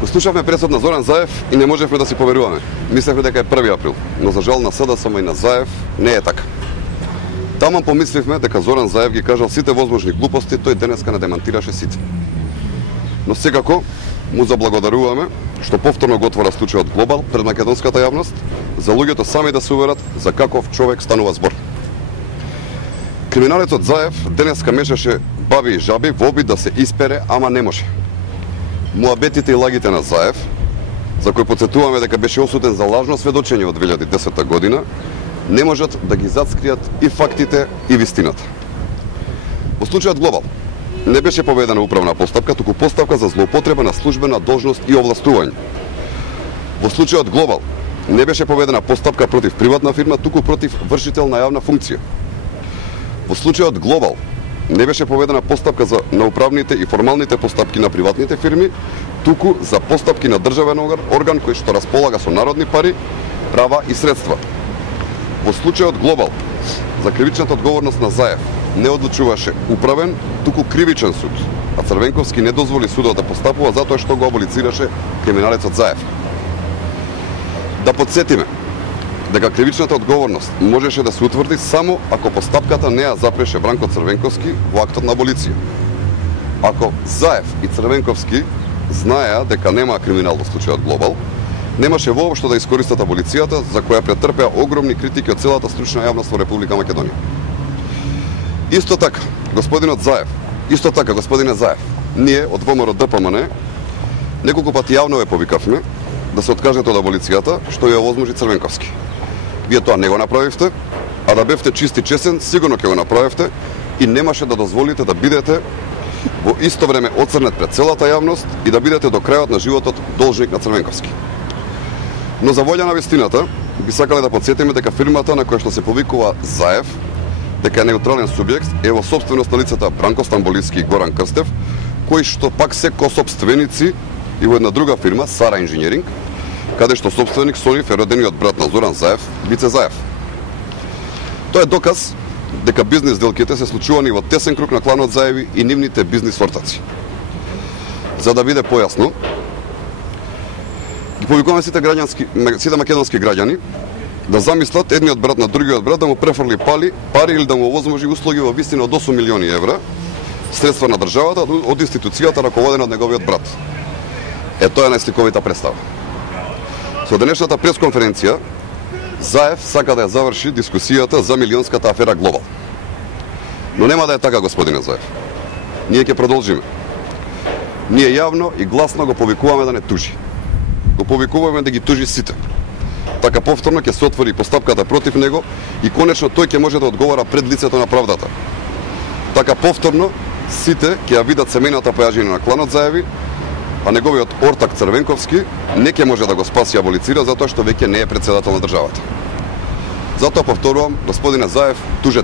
Го слушавме пресуд на Зоран Заев и не можевме да си поверуваме. Мислевме дека е 1 април, но за жал на СДСМ и на Заев не е така. Таман помисливме дека Зоран Заев ги кажал сите возможни глупости, тој денеска не демантираше сите. Но секако му заблагодаруваме што повторно го отвора случајот Глобал пред македонската јавност, за луѓето сами да се уверат за каков човек станува збор. Криминалецот Заев денеска мешаше баби и жаби во обид да се испере, ама не може. Муабетите и лагите на Заев, за кој потсетуваме дека беше осуден за лажно сведочење од 2010 година, не можат да ги зацкријат и фактите и вистината. Во случајот Глобал не беше поведена управна постапка, туку постапка за злоупотреба на службена должност и овластување. Во случајот Глобал не беше поведена постапка против приватна фирма, туку против вршител на јавна функција. Во случајот Глобал не беше поведена постапка на управните и формалните постапки на приватните фирми, туку за постапки на државен орган кој што располага со народни пари, права и средства. Во случајот Глобал за кривичната одговорност на Заев не одлучуваше управен, туку кривичен суд, а Црвенковски не дозволи судот да постапува затоа што го аболицираше криминалецот Заев. Да подсетиме дека кривичната одговорност можеше да се утврди само ако постапката не ја запреше Бранко Црвенковски во актот на аболиција. Ако Заев и Црвенковски знаеа дека нема криминал во случајот Глобал, немаше воопшто да искористат аболицијата за која претрпеа огромни критики од целата стручна јавност во Република Македонија. Исто така, господине Заев, ние од ВМРО ДПМН неколку пати јавно ве повикавме да се откажете од аболицијата, што ја овозможи Црвенковски. Вие тоа не го направивте, а да бевте чист и чесен, сигурно ќе го направивте и немаше да дозволите да бидете во исто време оцрнет пред целата јавност и да бидете до крајот на животот должник на Црвенковски. Но за волја на вистината, би сакале да подсетиме дека фирмата на која што се повикува Заев, дека е неутрален субјект, е во собственост на лицата Бранко Стамболиски и Горан Крстев, кои што пак се косопственици и во една друга фирма, Сара Инженеринг, каде што собственик со нив е родениот брат на Зоран Заев, Бице Заев. Тоа е доказ дека бизнис делките се случувани во тесен круг на кланот Заеви и нивните бизнис ортаци. За да биде појасно, ги повикуваме сите македонски граѓани да замислат едниот брат на другиот брат да му префрли пари или да му овозможи услуги во вистина од 8 милиони евра, средства на државата од институцијата раководена од неговиот брат. Тоа е најсликовита представа. Со денешната пресконференција, Заев сака да ја заврши дискусијата за милионската афера Глобал. Но нема да е така, господине Заев. Ние ќе продолжиме. Ние јавно и гласно го повикуваме да не тужи. Го повикуваме да ги тужи сите. Така повторно ќе се отвори постапката против него и конечно тој ќе може да одговара пред лицето на правдата. Така повторно сите ќе ја видат семејната појажина на кланот Заеви, а неговиот ортак Црвенковски не ќе може да го спаси и аболицира затоа што веќе не е председател на државата. Затоа повторувам, господине Заев, тужете